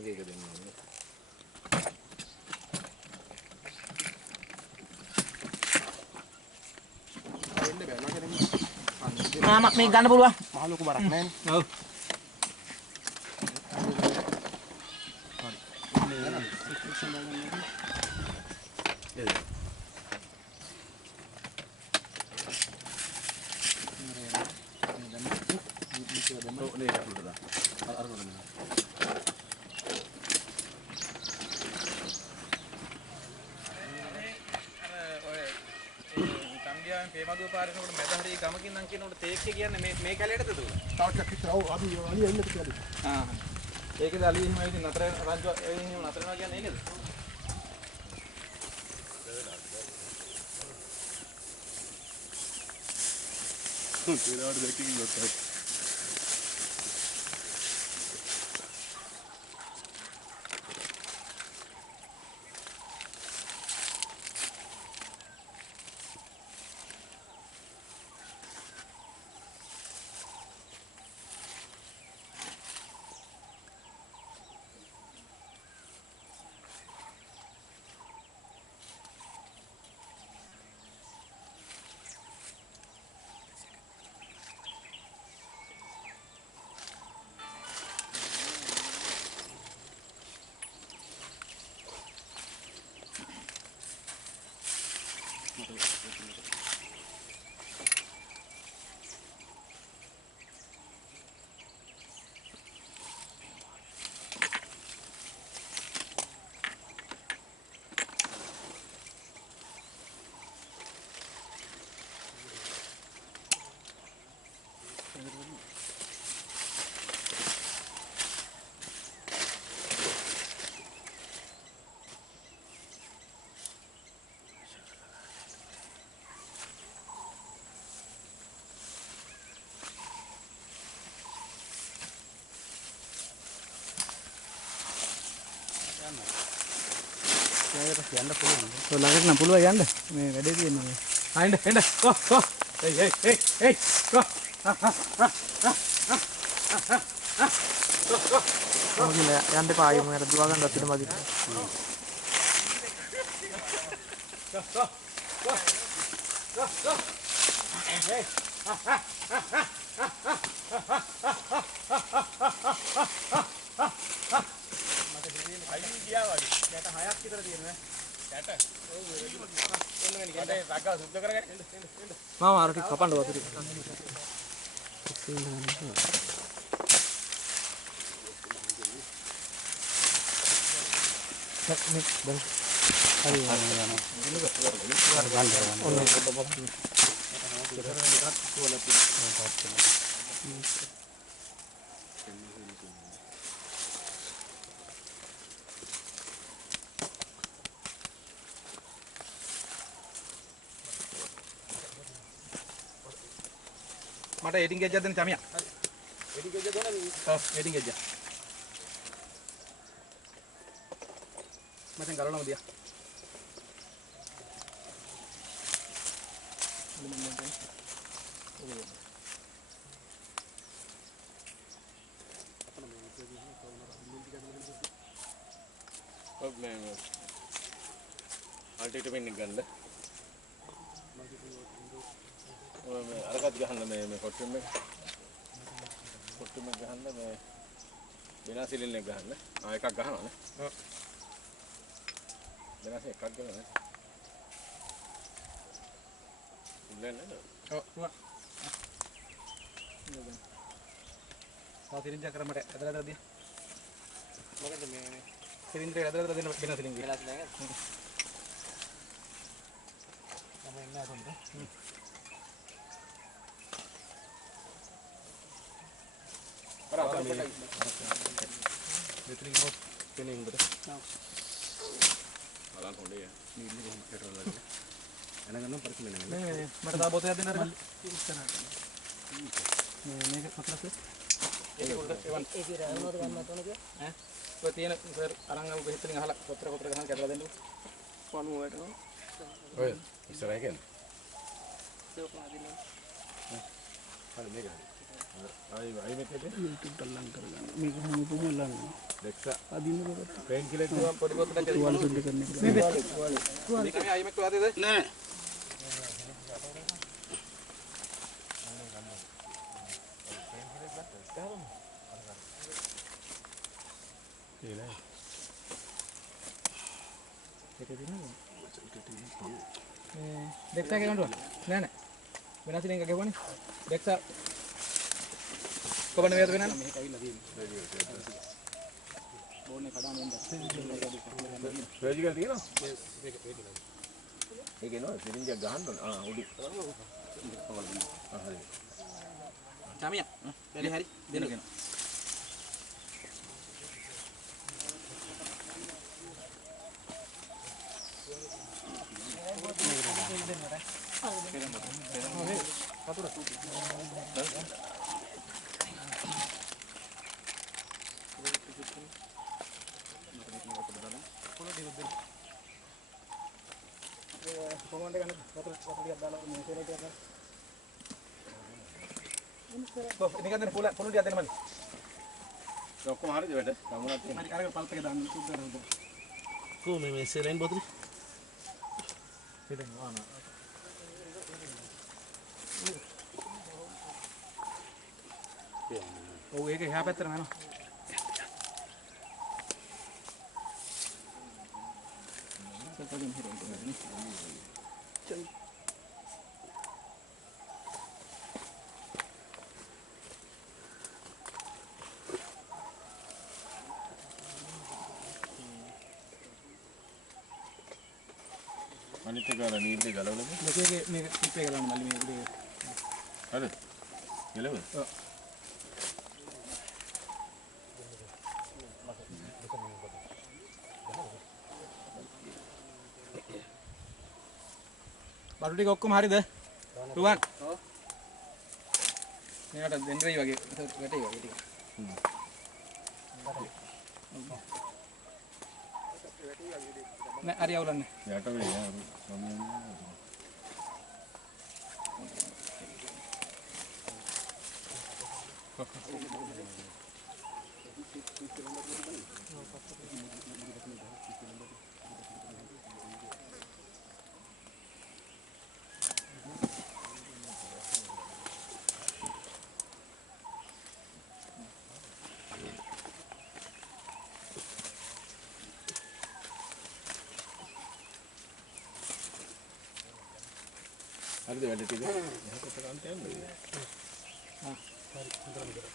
වගේ එක දෙන්න ඕනේ. එන්න බෑ ළඟට මේක ගන්න පුළුවන්. මහ ලොකු බරක් නෑනේ. ඔව්. පේමදුව පාරේ නෝඩ මැද හරිය ගමකින් නම් කියනකොට තේක්කේ කියන්නේ මේ කැලේටද දුව? තව ටිකක් ඉස්සර ඔව් අපි අලිය එන්නද කියලා. ආ. ඒකද අලිය එහෙම ඉතින් නතර රංජු එහෙම නතර වෙනවා කියන්නේ ඒකද? ඒලාට දෙකකින් ගොඩක්. යන්න පුළුවන්. ඔය ළඟට නම් පුළුවන් යන්න. මේ වැඩේ තියෙන්නේ මේ. එන්න. කො. එයි. කො. කොහොමද යන්න එපා අයියෝ මට දුවා ගන්න අපිට මදි. මාමා අර ටික කපන්න වතුරේ. මට එඩින් ගෙජ්ජක් දෙන්න චමියා. හරි. එඩින් ගෙජ්ජක් දෙන්න. ඔව් එඩින් ගෙජ්ජක්. මචං ගලවන්න දියා. ඔව් මේ අල්ටිට පින්න ගන්න. අරකට ගහන්න මේ කොට්ටුම් එක ගහන්න මේ වෙනසිලින් එක ගහන්න එකක් ගහනවානේ ඔව් වෙනස් එකක් ගහනවා ඉන්නේ නේද ඔව් සිරින්ජ කරමට ඇදලා දී මොකද මේ සිරින්ජේ ඇදලා දෙන්න වෙනසිලින් ගිහලා නැහැ තමයි එන්න අතොන්ද මෙතනින් හොත් කෙනෙක් උඹට බලන්න හොඳේ නීලි කොහොමද කරලා එනගන්න පරිස්සමෙන් නේ මට තා බෝතයක් දෙන්න අරගෙන මේක පතරස් ඒක උඩ එවන් ඒක රාමෝද ගන්න තෝනද ඈ ඔය තියෙන සර් අරන් ආව බෙහෙත් වලින් අහලා පතර ගහන් කැඩලා දෙන්නකො පණුවට ඔය ඉස්සරහ කියන්නේ ඒක පාදින්න හරි මේක හරි අයි මේකේ YouTube එක ලං කරගන්න මේක හැමෝම ලං Deksa. අදින්න කොට. Painkiller itu පොඩි බෝතලයක් තුවාල සුද්ධ කරන එක. මේ කමිය අයිමක් වාදේද නෑ දෙක්සා කියනකොට නෑ නෑ වෙනස් ලින්ක් එකක් ගහපුවනේ දෙක්සා කොබන වේද වෙනන්නේ මේක ඇවිල්ලා තියෙන්නේ බෝන්නේ කඩාන වෙන්න Surgical තියෙනවා? ඒක එනවා syringe එක ගහන්න ඕන. උඩි. හරි. තාමියා බැලි හරි දෙන්න කියනවා කොහොමද ගන්න වතුර ටිකක් දාලා මේ සේලේ ටිකක් දාලා මේක දැන් පොළ ටිකක් දෙන්න මල්ලි ඔක්කොම හරිද වැඩ? සමුණක් තියෙනවා. හරි අරගෙන පල්ප් එක දාන්න සුද්ධ කරන්න කෝ මේ සෙලයින් බෝතලේ ඉතින් වාන ඔව් ඒක එහා පැත්තට යනවා සල්පගෙන් හිරෙන්න චල් අනිත් එක අර නීල්ලේ ගලවලද? මේකේ මේ ක්ලිප් එක ගන්න මල්ලි මේ උඩේ හරිද? ගලවද? ඔව් බඩු ටික ඔක්කොම හරිද? රුවන්. ඔව්. මේකට දෙන්න වෙයි වගේ වැටේ වගේ ටික. නෑ හරි අවුලන්නේ. යට වෙයි යා. සම්මන්. හරිද වැඩ ටික? එහකට ගන්න යන්නේ. හා හරි හොඳට ඉවරයි.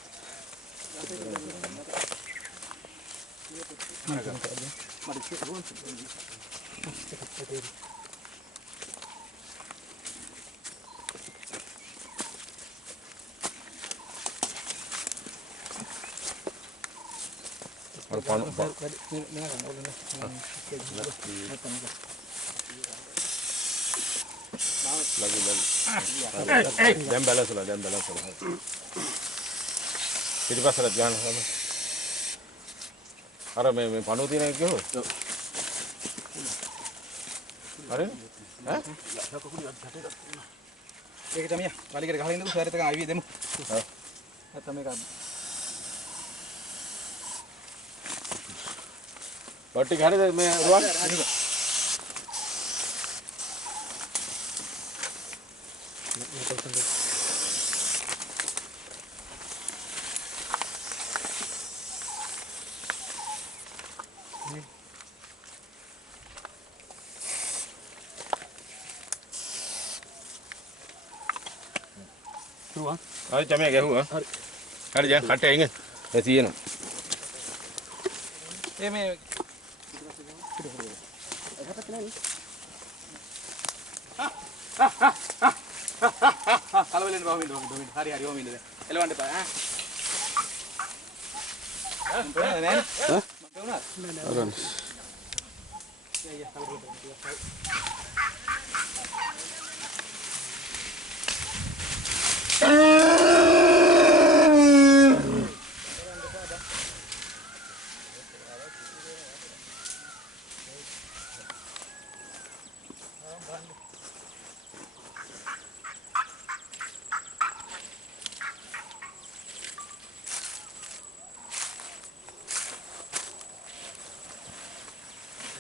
දැන් බැලසලා පිටිපස්සට ගන්න ඕන. අර මේ පණුව තියෙන එක ගියොත්. හරි? ඈ? ඒක තමයි වලිගට ගහලා ඉන්නකො සෑරෙත් එක ආවිය දෙමු. ඔව්. නැත්නම් මේක බට්ටි හරිද මේ රුවන්? රුවන්. හරි තමයි ගැහුවා. හරි. හරි දැන් කටේ ඉන්නේ. ඒ තියෙනවා. මේ කලවලෙන් වහමින් හරි ඔහොම ඉන්නද එලවන්න එපා ඈ නෑ අරන්.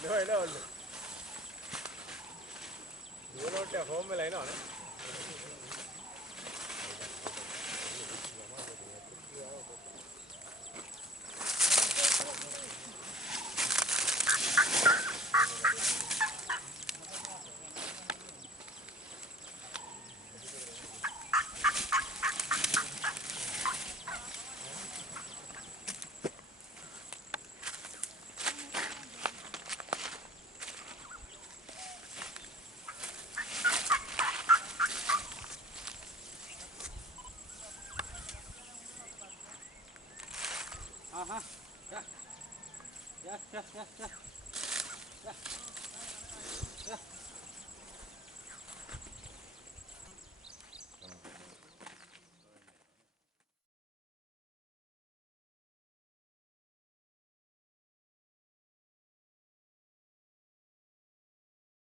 එනවා ඔන්න. දුවනට ෆෝම් වෙලා එනවනේ. Aha. Ya.